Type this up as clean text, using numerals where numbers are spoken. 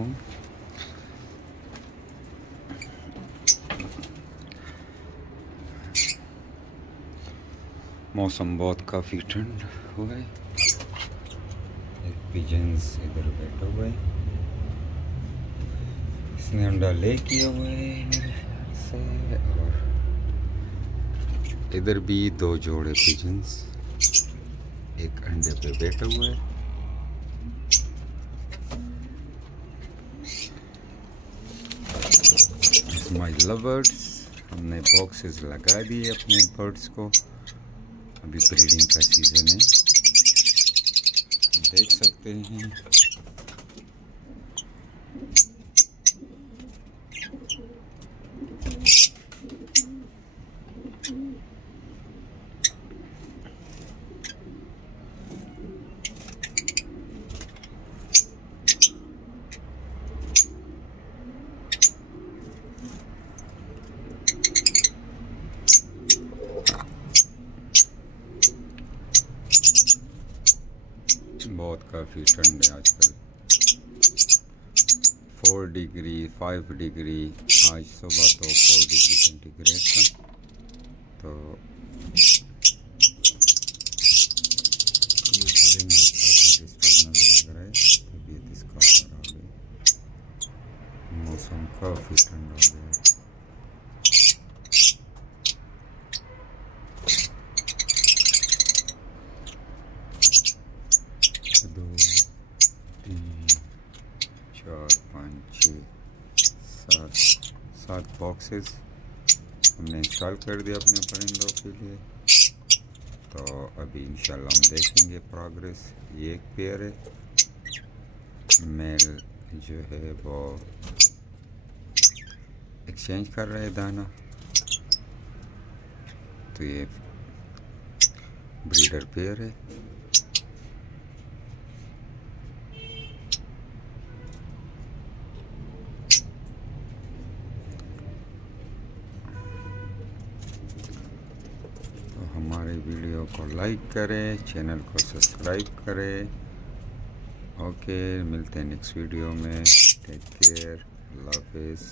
हूँ। मौसम बहुत काफ़ी ठंड हुआ है। एक पिजन्स इधर बैठा हुआ है, इसने अंडा ले किया हुआ है मेरे ख्याल से। और इधर भी 2 जोड़े पिजन्स एक अंडे पे बैठा हुआ है। माय लवर्स, हमने बॉक्सेस लगा दिए अपने बर्ड्स को। अभी ब्रीडिंग का सीजन है, देख सकते हैं। बहुत काफ़ी ठंड है आजकल, 4 डिग्री 5 डिग्री। आज सुबह तो 4 डिग्री सेंटीग्रेड था। तो ये परिंदा काफ़ी डिस्टर्ब नज़र लग रहा है, तबीयत इसका खराब है। मौसम काफ़ी ठंडा हो गया है। दो, 3, 4, 5, 6, 7 बॉक्सेस हमने इंस्टॉल कर दिया अपने परिंदों के लिए। तो अभी इंशाल्लाह हम देखेंगे प्रोग्रेस। ये एक पेयर है, मेल जो है वो एक्सचेंज कर रहे हैं दाना। तो ये ब्रीडर पेयर है। हमारे वीडियो को लाइक करें, चैनल को सब्सक्राइब करें। ओके, मिलते हैं नेक्स्ट वीडियो में। टेक केयर, अल्लाह हाफिज़।